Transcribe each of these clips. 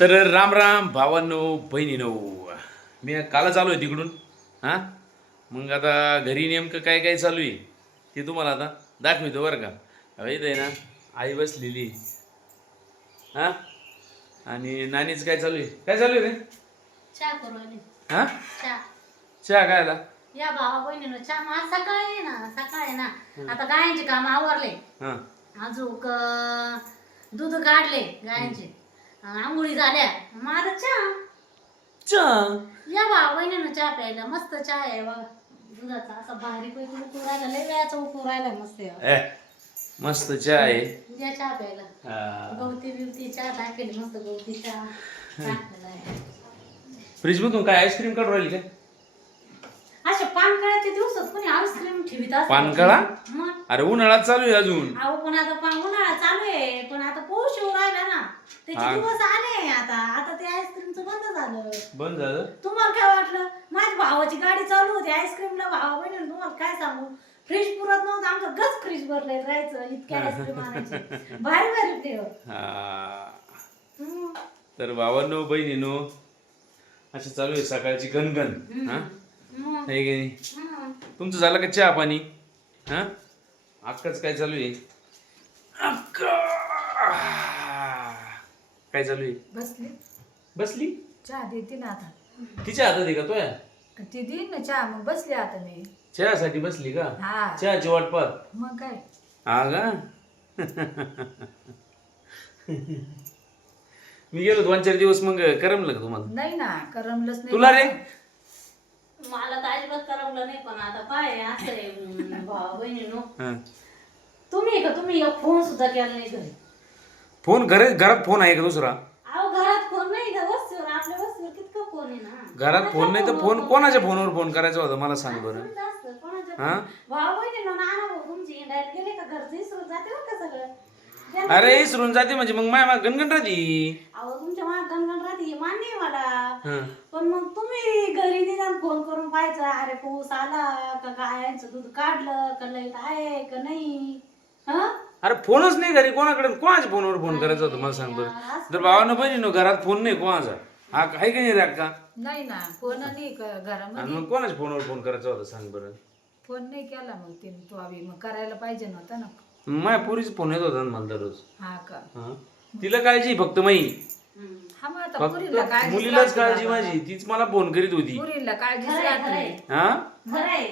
तर राम राम भावांनो बहिणीनो. मी कालच आलो आहे तिकडून हां? मग आता घरी नेमकं काय काय चालू आहे? ते तुम्हाला आता दाखवितो बरं का. इथं आहे ना आई बसलेली हां? आणि नानीच काय चालू आहे? काय चालू आहे रे? चहा करू आली. हां? चहा. चहा या भावा बहिणीनं चहा मग आज सकाळी आहे ना सकाळी आहे ना. आता गायांचे काम आवरले. हां. अजूक अं, दूध काढले गायांचे. आंघोळी झाल्या. मग आता चहा. चहा? या भावा बहिणीनं चहा प्यायला. मस्त चहा आहे बघा दुधाचा असा बारीक पैकी उकळू राहिला. लय वेळाचा उकळू राहिला मस्त आहे. ए मस्त चहा आहे. या चहा प्यायला. हा. गवती बिवती चहा टाकेल. मस्त गवती चहा टाकलेला आहे. फ्रीजमधून काय आईस्क्रीम काढून राहिली काय? अशा पानकळ्याच्या दिवसात कोणी आईस्क्रीम ठेवीत असतं. पानकळा? मग? अरे उन्हाळ्यात चालू आहे अजून. अहो पण आता पण उन्हाळा चालू आहे. पण आता पाऊस येऊ राहिला हा. दिवस आले आता. आता ते आईस्क्रीमचं बंद झालं. बंद झालं? तुम्हाला काय वाटलं? माझ्या भावाची गाडी चालू होती. आईस्क्रीमला भावा बहिणी तुम्हाला काय सांगू? फ्रीज पुरत नव्हतं. आमचं गच फ्रीज भरलंय. राहायचं. इतक्या आईस्क्रीम आणायचे. भारी भारी फ्लेवर हा. तर भावांनो बहिणीनो अशी चालू आहे सकाळची गणगण हा? आहे की नाही? तुमचं झालं का चहा पाणी? हा? अक्काच काय चालू आहे? अक्का! काय चालू आहे? बसली. बसली? चहा देते ना आता. तिच्या हातात आहे का तो ती देईन ना चहा मग बसली आता मी. चहासाठी बसली का? हा. चहाची वाट पाहत मग काय? हा का? मी गेलो दोन चार दिवस मग करमलं का तुम्हाला? नाही ना करमलंच नाही. तुला रे? मला तर अजिबात करमलं नाही पण आता काय आहे, असं आहे भावा बहिणीनो हा. तुम्ही का तुम्ही एक फोन सुद्धा केला नाही घरी? फोन घरात घरात फोन आहे का दुसरा? अहो घरात फोन नाही का? वस्तीवर आपल्या वस्तीवर कितका फोन आहे ना? घरात फोन नाही तर फोन कोणाच्या फोनवर फोन करायचा होता? मला सांग बरं. जास्त? कोणाच्या हा? भाऊ बहिणीनं नाना भाऊ तुमची गेले का? घरचं विसरून जाते बरं का सगळं? त्यांना- अरे इसरून जाते म्हणजे मग माय माग गणगण राहती. अहो तुमच्या माग गणगण राहते हे मान्य आहे मला. हा. पण मग तुम्ही घरी निदान फोन करून पाहायचं अरे पाऊस आला का गायांचं दूध काढलं का लाइट आहे का नाही? हा? अरे फोनच नाही घरी कोणाकडे? कोणाच्या फोनवर फोन करायचा होता? मला सांग बरं. तर भावानं बहिणीनो घरात फोन नाही कोणाचा? हा आहे का नाही रे अक्का नाही ना फोन नाही क- घरामध्ये. आणि मग कोणाच्या फोनवर फोन करायचा होता सांग बरं? फोन नाही केला मग तिने तो आम्ही. मग करायला पाहिजे नव्हता ना. माय पोरीचा फोन येत होता ना मला दररोज. हा का? हा. तिला काळजी फक्त माई. हा मग आता पुरीला फक्त काळजीच मुलीलाच काळजी. माझी. तीच मला फोन करीत होती. पुरीला राहत नाही हा? खरं आहे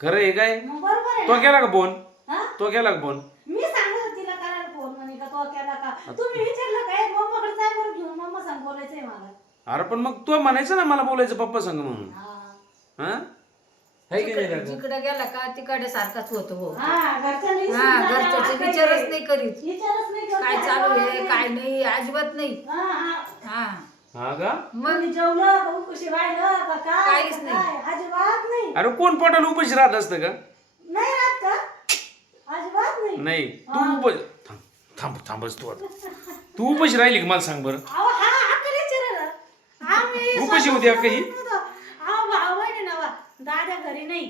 खरं आहे काय? मग बरोबर आहे तो केला का फोन? हा? तो केला का फोन? मी सांगत होते तिला करायला फोन म्हणे का तो केला का? तुम्ही विचारलं काय मम्माकडे जाय बरं घेऊन मम्मा सांग बोलायचंय मला. अरे पण मग तो म्हणायचं ना मला बोलायचं पप्पा सांग म्हणून. हा. हा? है की नाही जिकडे काका? जिकडे गेला का तिकडे सारखाच होतो हो. हा घरच्यांना हा घरच्याचे विचारच हे- नाही करीत. विचारच नाही करत. काय चालू आहे काय नाही अजिबात नाही. हा, हा. हा. हा का? मग? कोणी जेवलं का उपाशी राहिलं का काय काहीच का नाही. काय? अजिबात नाही. अरे कोण पोटाला उपाशी राहत असतं का? नाही राहत का? अजिबात नाही. नाही. तू थांब थांब थांबच तू आता. तू उपाशी राहिली का? मला सांग बरं. अहो हा अक्कल विचारायला आम्ही उपाशी होती अक्का ही? अहो भाऊ बहिणी ना दादा घरी नाही.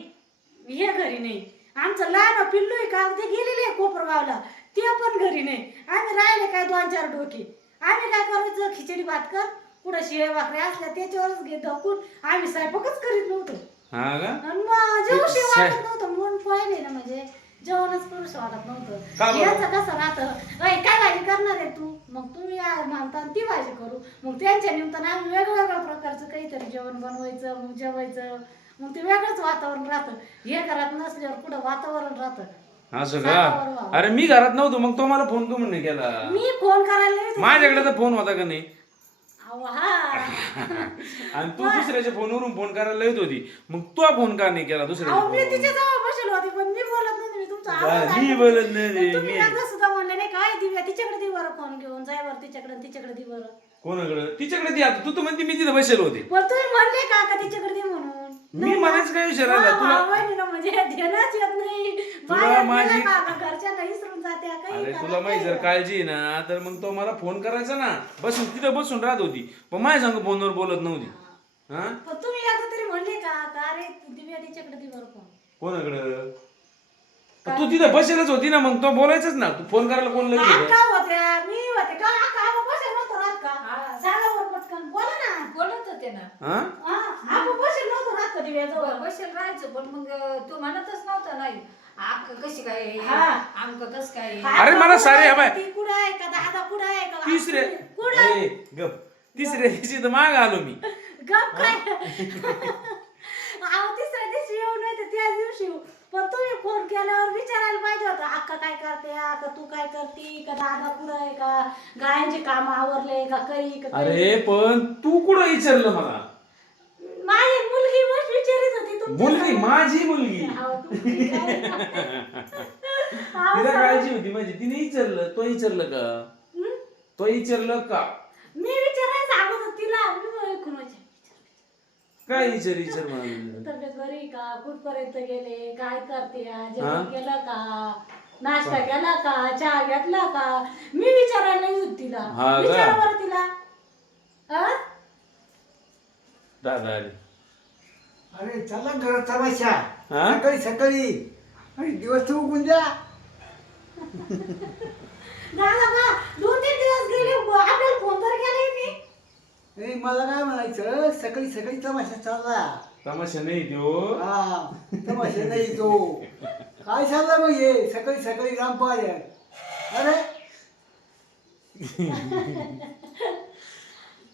हे घरी नाही. आमचं लहान पिल्लू आहे का? ते गेलेले आहे कोपरगावला. ते पण घरी नाही. आम्ही राहिले काय दोन चार डोके? आम्ही काय करायचं? खिचडी भात कर. कुठं शिळे भाकऱ्या असल्या त्याच्यावरच घेत धकून आम्ही स्वयंपाकच करीत नव्हतो. हा का? आणि मग जेवूशी सा- वाटत नव्हतं. मन पाहिले ना म्हणजे. जेवणच करूशी वाटत का नव्हतं बरं? याचं कसं राहतं? "अय, काय भाजी करणार आहे तू? मग तुम्ही आ- म्हणता आणि ती भाजी करू. मग त्यांच्या निमित्तानं आम्ही वेगवेगळ्या प्रकारचं काहीतरी जेवण बनवायचं मग जेवायचं. मग ते वेगळंच वातावरण राहतं. हे घरात नसल्यावर कुठं वातावरण राहतं? असं का. अरे मी घरात नव्हतो मग तो मला फोन करून नाही केला. मी फोन करायला येते. माझ्याकडे तर फोन होता का नाही? आणि तू दुसऱ्याच्या फोनवरून फोन करायला येत होती मग तो फोन का नाही केला दुसऱ्याच्या अहो मी फोनवरून? तिच्या जवळ बसेल होते पण मी बोलत नव्हते मी तुमचा बा, आवाज मी ऐकत बोलत. नाही रे, पण तुम्ही मी. एकदा सुद्धा म्हणले नाही काय दिव्या तिच्याकडे दे बरं फोन घेऊन जाय बरं तिच्याकडे आणि तिच्याकडे दे बरं कोणाकडे तिच्याकडे ती आता तू तर म्हणते मी तिथं बसेल होते पण तुम्ही म्हणले का का तिच्याकडे दे म्हणून मी म्हणायचं काय विषय राहिला तुला तुला म्हणजे देणंच येत नाही. तुला बाहेर माझी- विसरून काही अरे तुला माहिती जर काळजी आहे ना तर मग तो मला फोन करायचा ना. बसून तिथं बसून राहत होती. पण माझ्या संग फोनवर बोलत नव्हती. हा. पण तुम्ही एकदा तरी म्हणले का का अरे दिव्या तिच्याकडे दे बरं फोन. कोणाकडं? तू तिथं बसेलच होती ना मग तो बोलायचंच ना. तू फोन करायला कोण लगेच का होतं? का होत्या? मी होते. का का? बसेल नव्हतं राहत का? सांगा होते ना. हा? हा, कधी वेळेजवळ. ब- बसेल राहायचं पण मग तू म्हणतच नव्हता नाही कशी काय हा. आमक कस काय अरे मला सारे आहे? हवाय. ती कुठं आहे का? दादा कुठं आहे का? तिसरे. कुठं आहे? ए, गप. तिसऱ्या दिवशी तर माग आलो मी. गप काय? अहो तिसऱ्या दिवशी येऊ नाही तर त्याच दिवशी येऊ. पण तुम्ही फोन केल्यावर विचारायला पाहिजे होतं अक्का काय करते? अक्का तू काय करते? का दादा कुठं आहे का? गायांचे काम आवरले का? काही का काही? अरे पण तू कुठं विचारलं मला? माझी मुलगी. माझी मुलगी. तिला काळजी होती माझी. तिने विचारलं तो विचारलं का? तो विचारलं का? मी विचारायला सांगत होती तिला. मी म्हणले, कुणाच्या काय विचार विचार म्हणाले तब्येत बरी आहे का? कुठपर्यंत गेले? काय करते? आज? जेवण केलं का? नाश्ता केला का? चहा घेतला का? मी विचारायला होत तिला. हा का? विचारा बरं तिला. अ? दादा आले. अरे चला घरात तमाशा. हा? सकाळी सकाळी. अरे दिवस तर उगून द्या. दोन तीन दिवस गेले आपल्याला फोन तर मी. मला काय म्हणायचं? सकाळी सकाळी तमाशा चालला. तमाशा नाही त्यो हा तमाशा नाही तो. काय चालला मग हे? सकाळी सकाळी रामपाल अरे?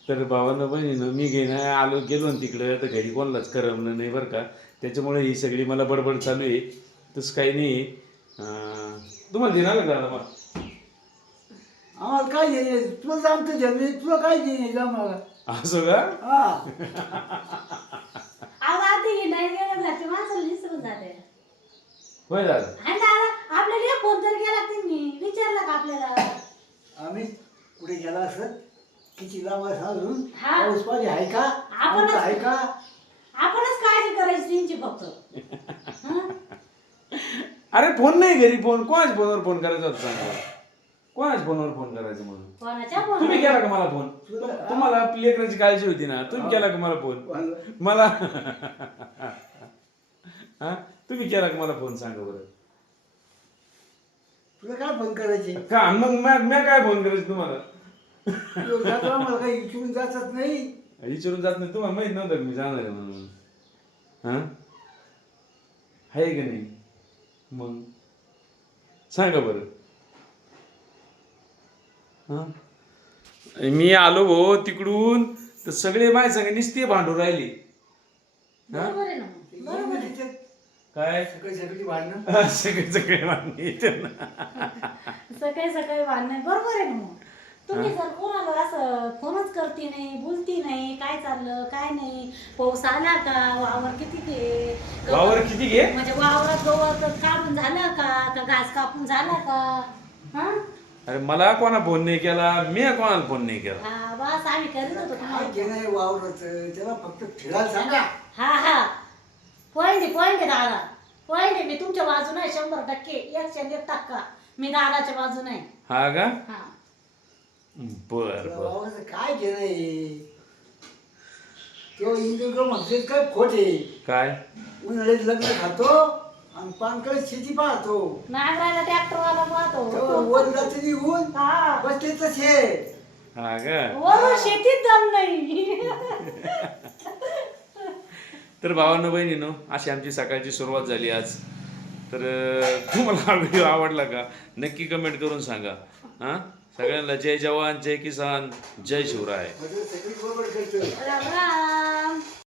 तर भावानं बहिणीनं मी घेणं आलो गेलो ना तिकडं तर घरी कोणालाच करमलं नाही बरं का. त्याच्यामुळे ही सगळी मला बडबड चालू आहे. तसं काही नाही. तुम्हाला देणार का दादा मला? आम्हाला काय घेणे तुला आमचं जन्म तुला काय घेणे जा मला असं का? हा. विसरून होय दादा आपल्याला एक फोन तर केला त्यांनी विचारला का आपल्याला आम्ही कुठे गेला असत किती लांब असं अजून हा. पाऊस पाणी आहे का? आपणच- आमचं आहे का? आपणच काळजी करायची त्यांची फक्त. हं? अरे फोन नाही घरी फोन कोणाच फोनवर फोन करायचा होता सांगा मला. कोणाच फोनवर फोन करायचं म्हणून? कोणाच्या तुम्ही केला का मला फोन? तुम- तुम्हाला लेकराची काळजी होती ना तुम्ही केला का मला फोन? मला हा? तुम्ही केला का मला फोन सांगा बरं? तुला काय फोन करायचे? का मग म्या म्या काय फोन करायचं तुम्हाला? काही विचारून जातच नाही. विचारून जात नाही तुम्हाला माहीत नव्हतं का मी जाणार आहे म्हणून. हा? आहे का नाही? मग? सांगा बरं. हा? मी आलो भो तिकडून तर सगळे माझ्या संग निस्ते भांडू राहिले. हा? बरोबर आहे ना मग. बरोबर आहे. त्याच्यात काय? सकाळी सकाळी भांडणं. सगळे सगळे येते ना. सकाळी सकाळी वाढणार बरोबर आहे ना मग. तुम्ही जर कोणाला असं फोनच करते नाही बोलती नाही काय चाललं काय नाही पाऊस आला का वावर किती ते? वावर किती घे म्हणजे वावरात गवत काढून झालं का? का घास कापून झाला का? हा? अरे मला कोणा फोन नाही केला मी कोणाला फोन नाही केला? हा बस आम्ही करीत होतो काय तुम्हाला. वावरत त्याला फक्त फिरायला सांगा. हा हा. पॉईंट आहे पॉईंट आहे दादा. पॉईंट आहे मी तुमच्या बाजूने आहे शंभर टक्के. एकशे एक टक्का. मी दादाच्या बाजूने आहे. हा का? हा. बर बर. काय घेणं आहे? तो इंदुर्ग म्हणते काय खोटे काय? उन्हाळ्यात लग्न खातो आणि पानकडे शेती पाहतो. नागराला ट्रॅक्टरवाला तो पाहतो वर जाते निघून हा. बसते तसे हा का? शेतीत दम नाही. तर भावांनो बहिणीनो अशी आमची सकाळची सुरुवात झाली आज. तर अं, तुम्हाला हा व्हिडिओ आवडला का? नक्की कमेंट करून सांगा. हां? सगळ्यांना जय जवान जय किसान जय शिवराय.